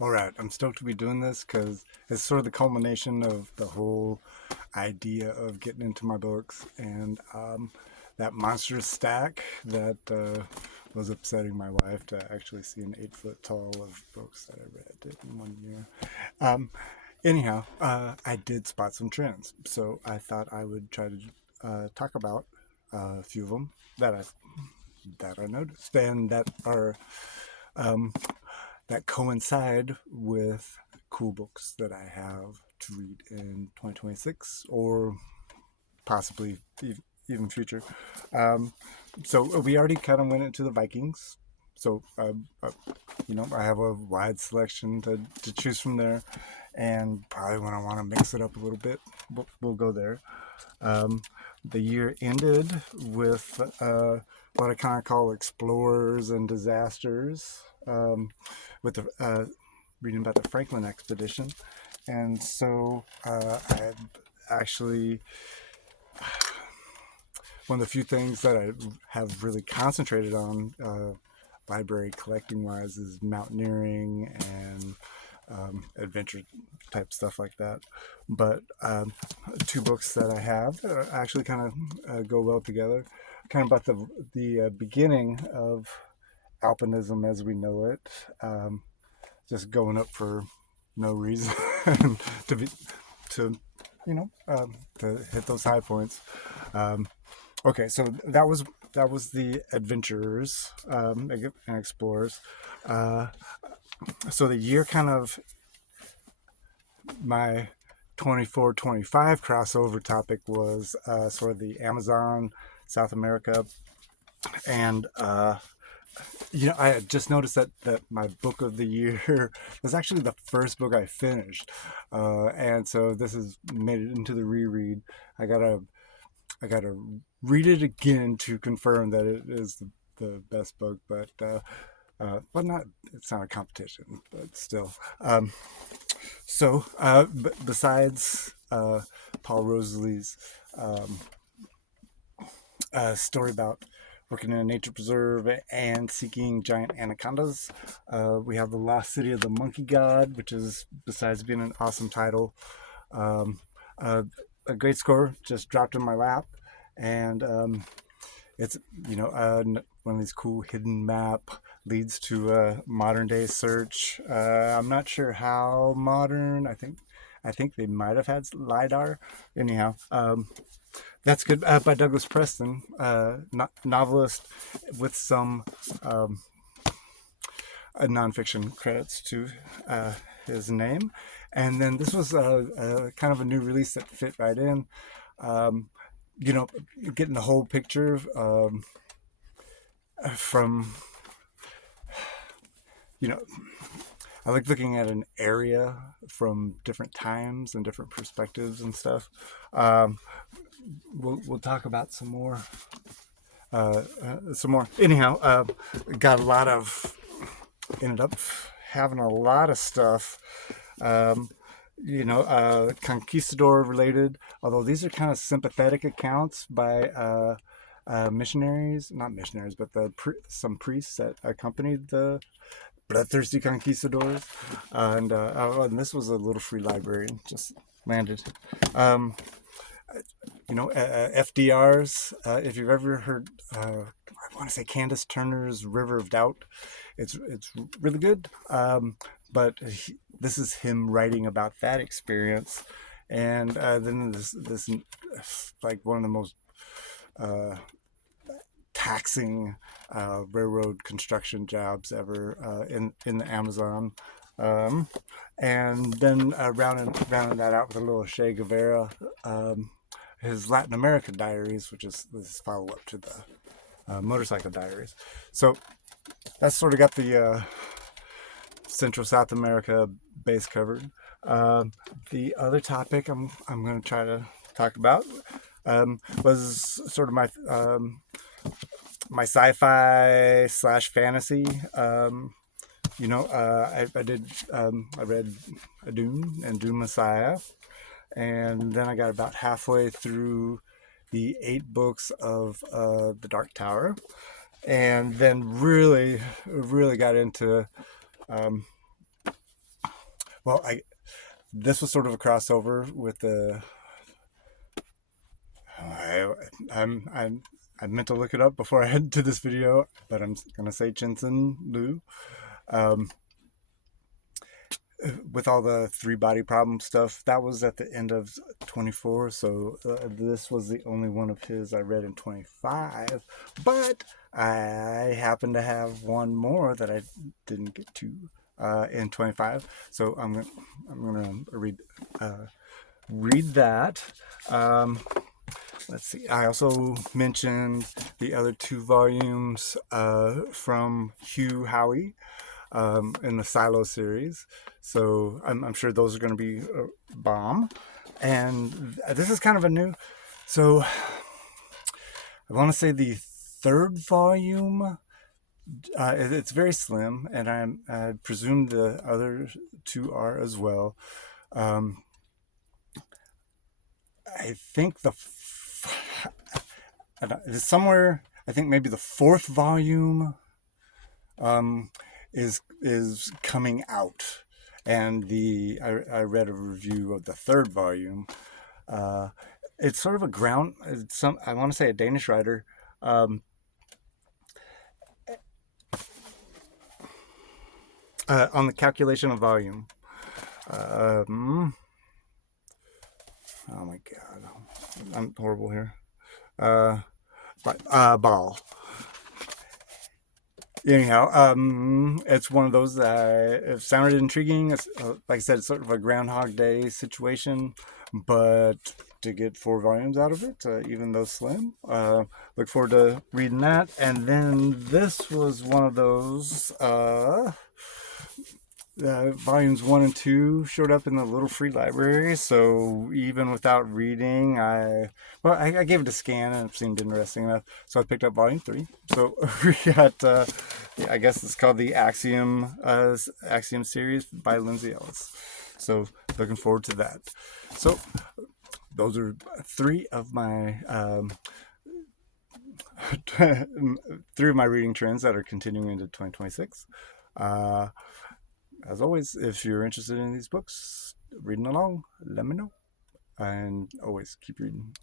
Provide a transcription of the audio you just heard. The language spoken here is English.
All right, I'm stoked to be doing this because it's sort of the culmination of the whole idea of getting into my books and that monstrous stack that was upsetting my wife to actually see an 8 foot tall of books that I read in one year. Um, anyhow, I did spot some trends, so I thought I would try to talk about a few of them that I noticed and that are um, that coincide with cool books that I have to read in 2026 or possibly even future. Um, so we already kind of went into the Vikings. So, I have a wide selection to choose from there. And probably when I want to mix it up a little bit, we'll go there. Um, the year ended with what I kind of call explorers and disasters, with the reading about the Franklin expedition, and so I actually one of the few things that I have really concentrated on library collecting wise is mountaineering and adventure type stuff like that. But two books that I have that actually kind of go well together, kind of about the beginning of alpinism as we know it, just going up for no reason to be to to hit those high points. Um, okay, so that was the adventurers and explorers. Uh, so the year kind of my 24-25 crossover topic was sort of the Amazon, South America, and I had just noticed that my book of the year was actually the first book I finished, and so this has made it into the reread. I gotta I gotta read it again to confirm that it is the best book, but not it's not a competition, but still. Um, besides Paul Rosalie's um, story about working in a nature preserve and seeking giant anacondas. We have The Lost City of the Monkey God, which is, besides being an awesome title, um, uh, a great score just dropped in my lap. And it's, one of these cool hidden map leads to a modern day search. I'm not sure how modern. I think they might have had lidar. Anyhow, that's good. By Douglas Preston, novelist with some um, nonfiction credits to uh, his name. And then this was kind of a new release that fit right in. Um, you know, Getting the whole picture from, you know, I like looking at an area from different times and different perspectives and stuff. Um, we'll talk about some more. Anyhow, got a lot of ended up having a lot of stuff. Um, conquistador related. Although these are kind of sympathetic accounts by missionaries, not missionaries, but some priests that accompanied the bloodthirsty conquistadors. And this was a little free library, just landed. Um, FDR's. If you've ever heard, I want to say Candace Turner's River of Doubt. It's really good. This is him writing about that experience, and then this like one of the most uh, taxing railroad construction jobs ever in the Amazon. Um, and then rounding that out with a little Che Guevara, his Latin America Diaries, which is this follow up to the Motorcycle Diaries. So that's sort of got the Central South America base covered. Uh, the other topic I'm going to try to talk about was sort of my sci-fi slash fantasy. I read Dune and Dune Messiah, and then I got about halfway through the 8 books of the Dark Tower, and then really got into um, Well, this was sort of a crossover with the. I, I meant to look it up before I head to this video, but I'm gonna say Chinsen Lu. Um, with all the three body problem stuff, that was at the end of 24. So this was the only one of his I read in 25. But I happen to have one more that I didn't get to in 25. So I'm gonna read that. Let's see. I also mentioned the other two volumes from Hugh Howey in the Silo series. So I'm sure those are going to be a bomb. And this is kind of a new. So I want to say the third volume. It's very slim, and I presume the other two are as well. Um, I think it's somewhere. I think maybe the fourth volume um, is coming out, and I read a review of the third volume. Uh, it's sort of a ground. It's some I want to say a Danish writer. Um, on the calculation of volume. Oh my god, I'm horrible here. Uh, Ball. Anyhow, it's one of those that it sounded intriguing. It's, like I said, it's sort of a Groundhog Day situation, but to get 4 volumes out of it, even though slim, look forward to reading that. And then this was one of those. Volumes 1 and 2 showed up in the little free library, so even without reading, I gave it a scan and it seemed interesting enough, so I picked up volume 3. So we got, yeah, I guess it's called the Axiom series by Lindsay Ellis. So looking forward to that. So those are 3 of my 3 of my reading trends that are continuing into 2026. As always, if you're interested in these books, reading along, let me know. And always keep reading.